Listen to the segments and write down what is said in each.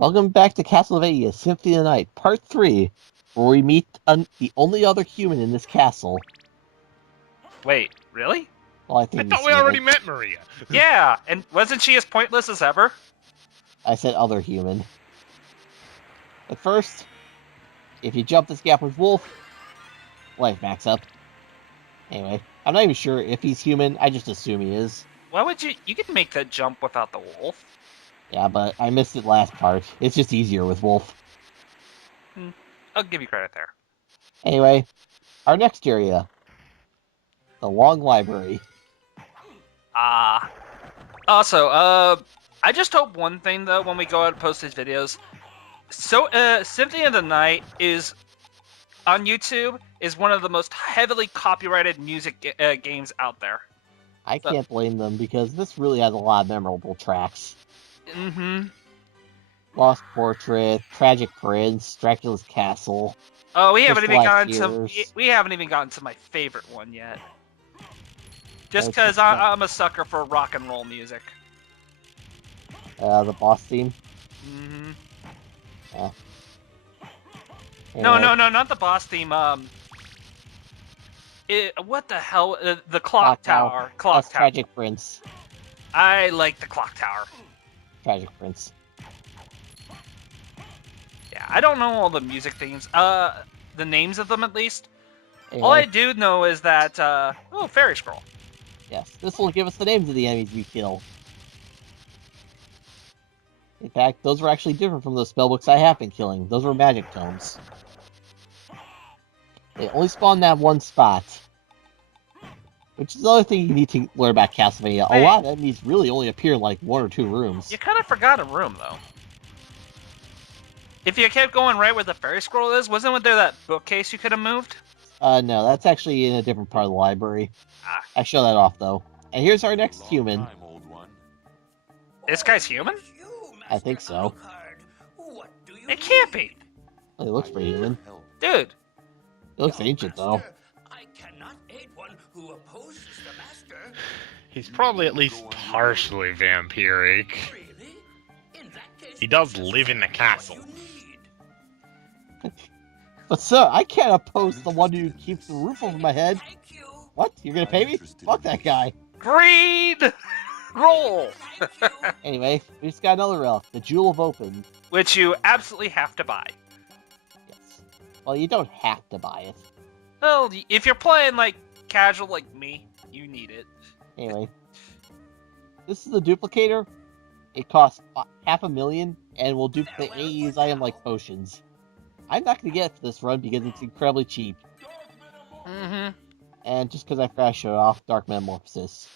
Welcome back to Castlevania Symphony of the Night, Part 3, where we meet the only other human in this castle. Wait, really? Well, I I think thought we said already it. met Maria. Yeah, and wasn't she as pointless as ever? I said other human. But first, if you jump this gap with Wolf, life backs up. Anyway, I'm not even sure if he's human, I just assume he is. Why would you? You could make that jump without the wolf. Yeah, but I missed it last part. It's just easier with Wolf. I'll give you credit there. Anyway, our next area. The Long Library. Also, I just hope one thing though when we go out and post these videos. So, Symphony of the Night is on YouTube is one of the most heavily copyrighted music games out there. I can't blame them because this really has a lot of memorable tracks. Mm-hmm. Lost Portrait, Tragic Prince, Dracula's Castle. Oh, we haven't even gotten to my favorite one yet. Just because I'm a sucker for rock and roll music. The boss theme. Mm-hmm. Yeah. No, Anyway, not the boss theme. What the hell? The clock tower. Clock That's tower. Tragic Prince. I like the clock tower. Tragic Prince. Yeah, I don't know all the music themes. The names of them at least. Anyway, All I do know is that fairy scroll. yes, this will give us the names of the enemies we kill. In fact, those were actually different from the spellbooks I have been killing. Those were magic tomes. They only spawn in that one spot. Which is the other thing you need to learn about Castlevania. A Wait. lot of enemies really only appear in like 1 or 2 rooms. You kind of forgot a room though. If you kept going right where the fairy scroll is, wasn't there that bookcase you could have moved? No, that's actually in a different part of the library. Ah. I show that off though. And here's our next human. This guy's human? I think so. It can't be, Well, he looks pretty human. dude. He looks ancient though. I cannot aid one who opposes the master. He's probably at least partially vampiric. Really? In that case, He does live in the castle. you need. But sir, I can't oppose the one who keeps the roof over my head. Thank you. What? You're gonna pay me? Fuck that guy. Greed! Roll! Anyway, we just got another relic, the Jewel of Open. Which you absolutely have to buy. Yes. Well, you don't have to buy it. Well, if you're playing like casual like me, you need it. Anyway, this is the duplicator. It costs $500,000 and will duplicate any used item like potions. I'm not gonna get it for this run because it's incredibly cheap. Mm-hmm. And just because I forgot to show off Dark Metamorphosis.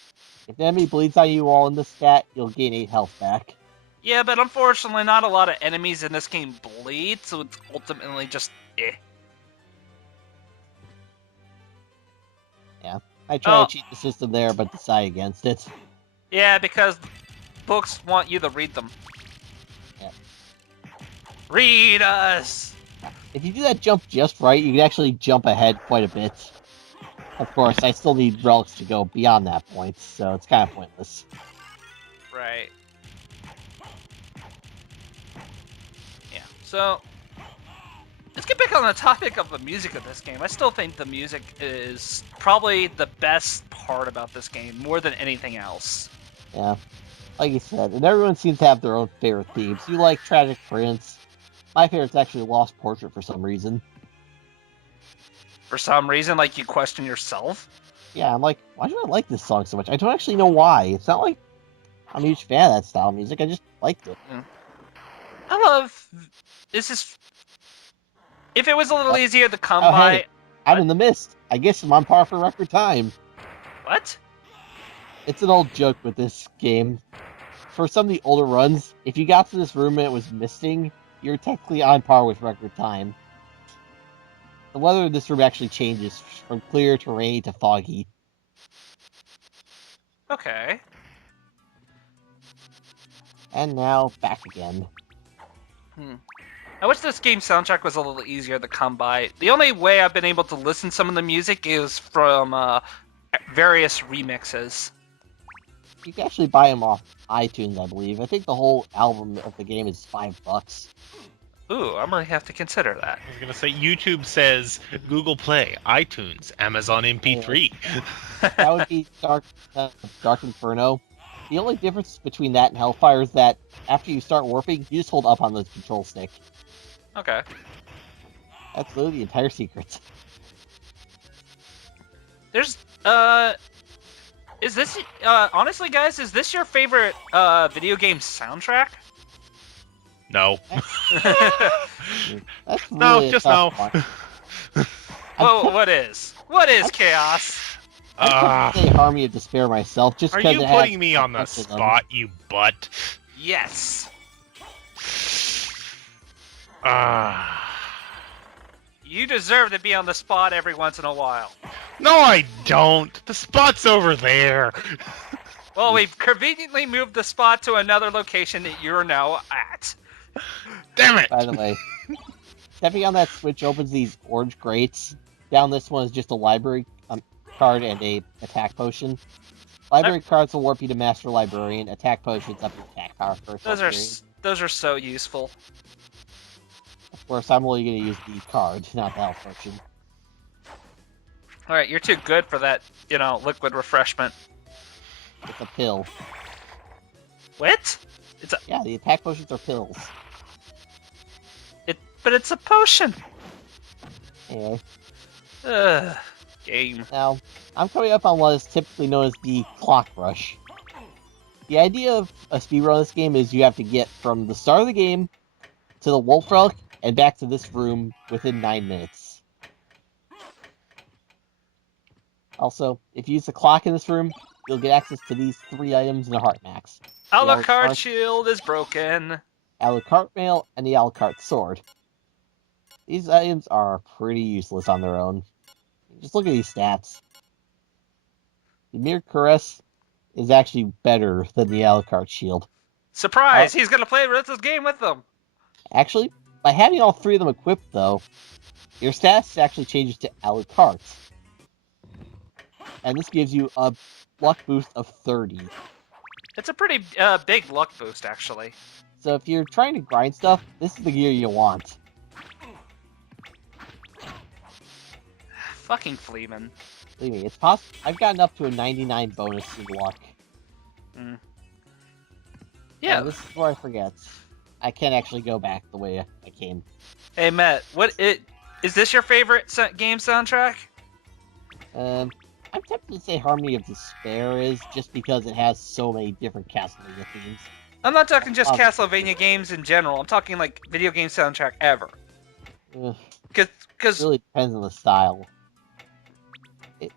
If the enemy bleeds on you while in this stat, you'll gain 8 health back. Yeah, but unfortunately not a lot of enemies in this game bleed, so it's ultimately just eh. Yeah, I try to cheat the system there, but decide against it. Yeah, because books want you to read them. Yeah. Read us! If you do that jump just right, you can actually jump ahead quite a bit. Of course, I still need relics to go beyond that point, so it's kind of pointless. Right. Yeah, so let's get back on the topic of the music of this game. I still think the music is probably the best part about this game, more than anything else. Yeah, like you said, and everyone seems to have their own favorite themes. You like Tragic Prince. My favorite's actually Lost Portrait for some reason. For some reason, like, you question yourself. Yeah, I'm like, why do I like this song so much? I don't actually know why. It's not like I'm a huge fan of that style of music, I just liked it. I love... This is... If it was a little easier to come Oh, by... hey, I'm in the mist. I guess I'm on par for record time. What? It's an old joke with this game. For some of the older runs, if you got to this room and it was misting, you're technically on par with record time. The weather in this room actually changes from clear to rainy to foggy. Okay. And now, back again. I wish this game's soundtrack was a little easier to come by. The only way I've been able to listen to some of the music is from various remixes. You can actually buy them off iTunes, I believe. I think the whole album of the game is $5. Ooh, I'm gonna have to consider that. I was gonna say YouTube says Google Play, iTunes, Amazon MP3. That would be Dark Inferno. The only difference between that and Hellfire is that after you start warping, you just hold up on the control stick. Okay. That's literally the entire secret. There's is this honestly, guys? Is this your favorite video game soundtrack? No. That's No, really a just tough no. one. Whoa, what is? What is Chaos? I couldn't say Harmony of Despair myself, just Are because you it has putting me on the bunch of them. spot, you butt? Yes. You deserve to be on the spot every once in a while. No, I don't. The spot's over there. Well, we've conveniently moved the spot to another location that you're now at. Damn it. By the way, stepping on that switch opens these orange grates. Down this one is just a library card and a attack potion. Library cards will warp you to Master Librarian. Attack potions up your attack power first. Those are so useful. Of course, I'm only going to use the card, not the health potion. All right, you're too good for that, liquid refreshment. It's a pill. What? Yeah, the attack potions are pills. But it's a potion. Anyway, Game. now, I'm coming up on what is typically known as the clock rush. The idea of a speedrun of this game is you have to get from the start of the game to the Wolf Relic and back to this room within 9 minutes. Also, if you use the clock in this room, you'll get access to these 3 items in the Heart Max. Alucard shield is broken. Alucard mail, and the Alucard sword. These items are pretty useless on their own. Just look at these stats. The Mere Caress is actually better than the Alucard shield. Surprise! He's gonna play this game with them. Actually, by having all 3 of them equipped, though, your stats actually changes to Alucard. And this gives you a luck boost of 30. It's a pretty big luck boost, actually. So if you're trying to grind stuff, this is the gear you want. Fucking Fleeman. Believe me, it's possible. I've gotten up to a 99 bonus in luck. Yeah. And this is where I forget. I can't actually go back the way I came. Hey, Matt, is this your favorite game soundtrack? I'm tempted to say Harmony of Despair is, just because it has so many different Castlevania themes. I'm not talking just Castlevania games in general. I'm talking like video game soundtrack ever. It Because really depends on the style. It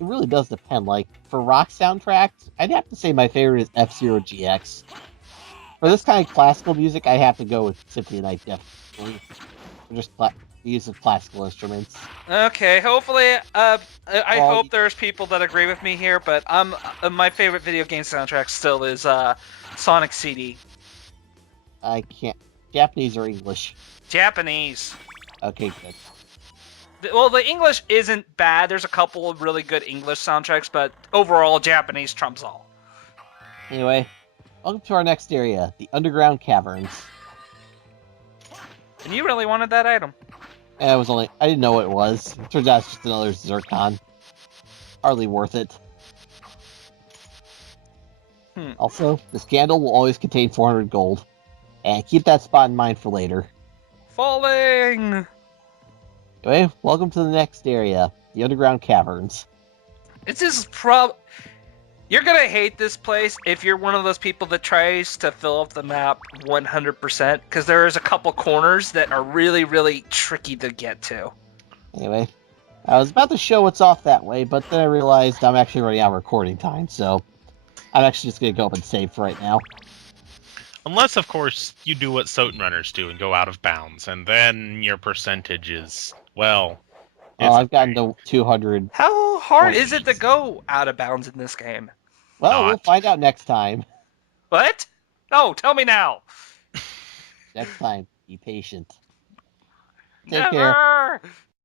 really does depend. Like, for rock soundtracks, I'd have to say my favorite is F-Zero GX. For this kind of classical music, I'd have to go with Symphony of the Night, definitely. For just the use of classical instruments. Okay, hopefully, I hope there's people that agree with me here, but my favorite video game soundtrack still is Sonic CD. I can't. Japanese or English? Japanese. Okay, good. Well, the English isn't bad. There's a couple of really good English soundtracks, but overall, Japanese trumps all. Anyway, welcome to our next area, the Underground Caverns. And you really wanted that item. I didn't know what it was. It turns out it's just another Zircon. Hardly worth it. Also, this candle will always contain 400 gold. And keep that spot in mind for later. Falling! Anyway, welcome to the next area, the Underground Caverns. You're gonna hate this place if you're one of those people that tries to fill up the map 100%, because there is a couple corners that are really, really tricky to get to. Anyway, I was about to show what's off that way, but then I realized I'm actually running out of recording time, so I'm actually just going to go up and save for right now. Unless, of course, you do what Soten runners do and go out of bounds, and then your percentage is, well... I've gotten to 200. How hard is it to go out of bounds in this game? Well, we'll find out next time. What? No, tell me now. Next time, be patient. Take Never. care.